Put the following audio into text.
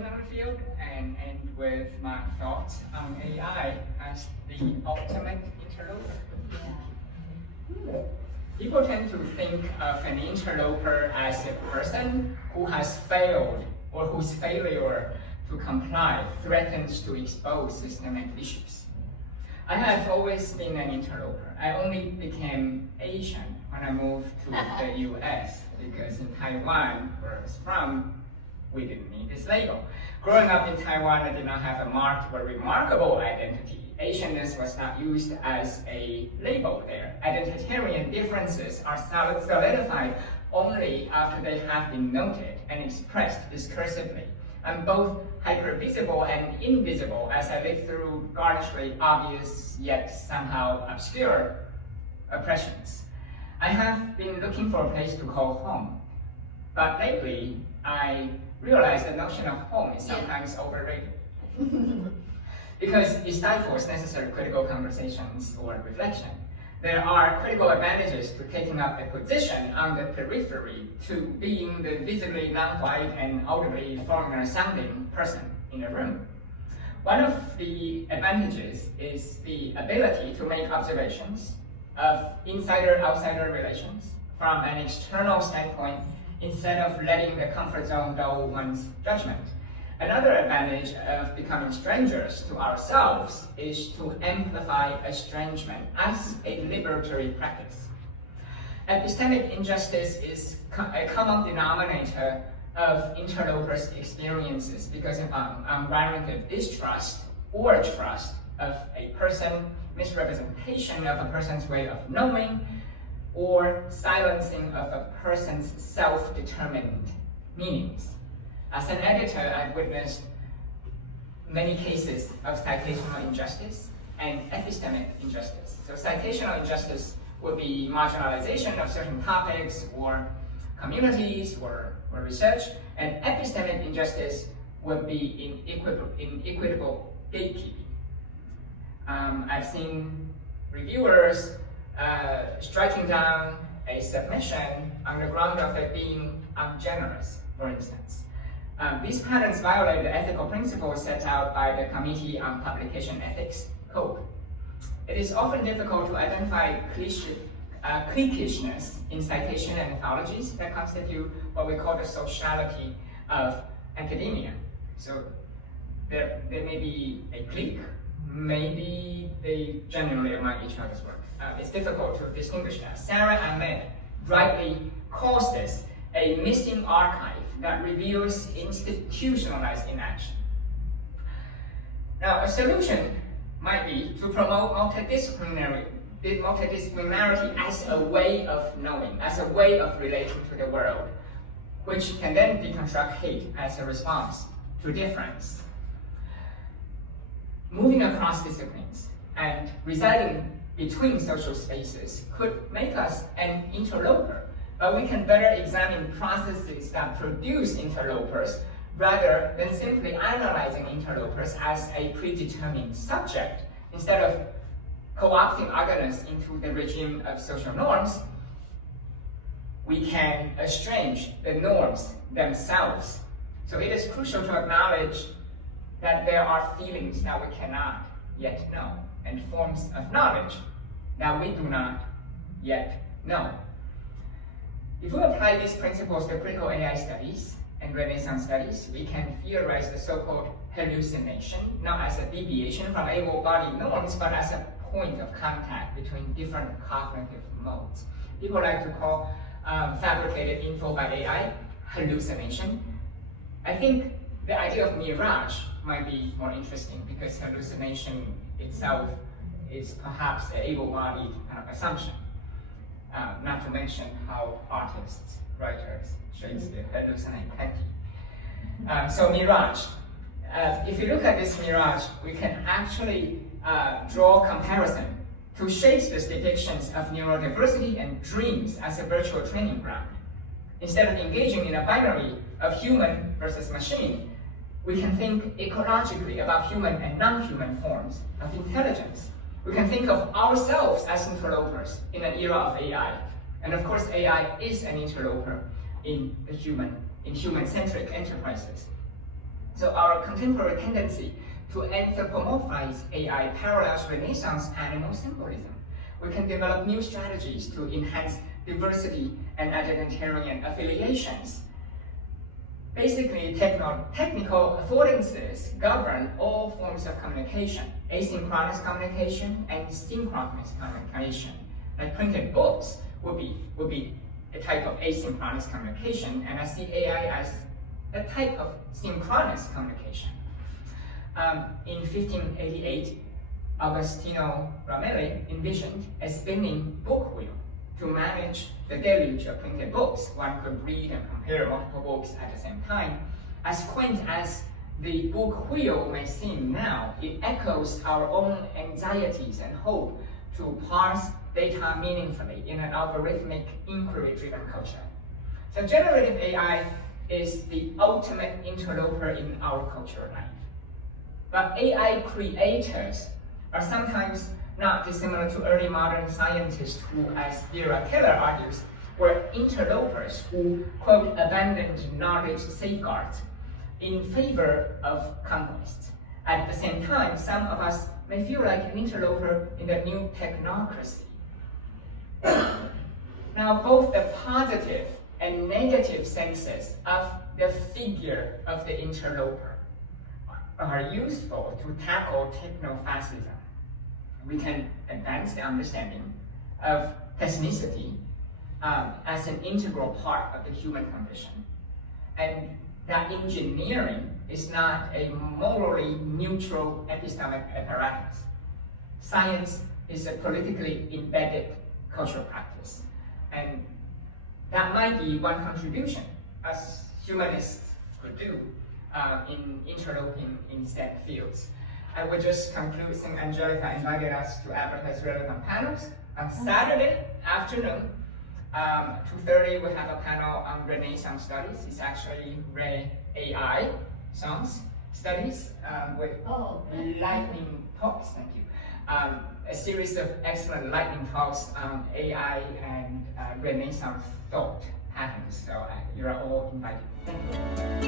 introduction of the field and end with my thoughts on AI as the ultimate interloper. People tend to think of an interloper as a person who has failed or whose failure to comply threatens to expose systemic issues. I have always been an interloper. I only became Asian when I moved to the US because in Taiwan, where I was from, we didn't need this label. Growing up in Taiwan, I did not have a marked but remarkable identity. Asianness was not used as a label there. Identitarian differences are solidified only after they have been noted and expressed discursively. I'm both hypervisible and invisible as I live through garnishly obvious yet somehow obscure oppressions. I have been looking for a place to call home, but lately I realized the notion of home is sometimes overrated. Because it stifles necessary critical conversations or reflection. There are critical advantages to taking up a position on the periphery to being the visibly non-white and audibly foreigner-sounding person in a room. One of the advantages is the ability to make observations of insider-outsider relations from an external standpoint instead of letting the comfort zone dull one's judgment. Another advantage of becoming strangers to ourselves is to amplify estrangement as a liberatory practice. Epistemic injustice is a common denominator of interlopers' experiences because of unwarranted distrust or trust of a person, misrepresentation of a person's way of knowing, or silencing of a person's self-determined meanings. As an editor, I've witnessed many cases of citational injustice and epistemic injustice. So citational injustice would be marginalization of certain topics or communities or research, and epistemic injustice would be inequitable gatekeeping. I've seen reviewers striking down a submission on the ground of it being ungenerous, for instance. These patterns violate the ethical principles set out by the Committee on Publication Ethics Code. It is often difficult to identify cliquishness in citation and methodologies that constitute what we call the sociality of academia. So there may be a clique, maybe they genuinely admire each other's work. It's difficult to distinguish that. Sarah Ahmed rightly calls this a missing archive that reveals institutionalized inaction. Now, a solution might be to promote multidisciplinarity as a way of knowing, as a way of relating to the world, which can then deconstruct hate as a response to difference. Moving across disciplines and residing between social spaces could make us an interloper, but we can better examine processes that produce interlopers rather than simply analyzing interlopers as a predetermined subject. Instead of co-opting otherness into the regime of social norms, we can estrange the norms themselves. So it is crucial to acknowledge that there are feelings that we cannot yet know and forms of knowledge that we do not yet know. If we apply these principles to critical AI studies and Renaissance studies, we can theorize the so-called hallucination, not as a deviation from able-bodied norms, but as a point of contact between different cognitive modes. People like to call fabricated info by AI hallucination. I think the idea of mirage might be more interesting because hallucination itself is perhaps an able-bodied kind of assumption. Not to mention how artists, writers, Shakespeare hallucinate plenty. So mirage. If you look at this mirage, we can actually draw comparison to Shakespeare's depictions of neurodiversity and dreams as a virtual training ground. Instead of engaging in a binary of human versus machine, we can think ecologically about human and non-human forms of intelligence. We can think of ourselves as interlopers in an era of AI. And of course, AI is an interloper in human-centric enterprises. So our contemporary tendency to anthropomorphize AI parallels Renaissance animal symbolism. We can develop new strategies to enhance diversity and identitarian affiliations. Basically, technical affordances govern all forms of communication, asynchronous communication and synchronous communication. Like printed books would be a type of asynchronous communication, and I see AI as a type of synchronous communication. In 1588, Agostino Ramelli envisioned a spinning book wheel to manage the deluge of printed books. One could read and compare multiple books at the same time. As quaint as the book wheel may seem now, it echoes our own anxieties and hope to parse data meaningfully in an algorithmic, inquiry-driven culture. So generative AI is the ultimate interloper in our cultural life. But AI creators are sometimes not dissimilar to early modern scientists who, as Vera Keller argues, were interlopers who, quote, abandoned knowledge safeguards in favor of conquest. At the same time, some of us may feel like an interloper in the new technocracy. Now, both the positive and negative senses of the figure of the interloper are useful to tackle techno-fascism. We can advance the understanding of technicity as an integral part of the human condition, and that engineering is not a morally neutral epistemic apparatus. Science is a politically embedded cultural practice, and that might be one contribution as humanists could do in interloping in STEM fields. I would just conclude saying Angelica invited us to advertise relevant panels on Saturday afternoon. 2:30 we have a panel on Renaissance studies. It's actually AI songs studies with lightning talks. Thank you. A series of excellent lightning talks on AI and Renaissance thought patterns. So you're all invited. Thank you.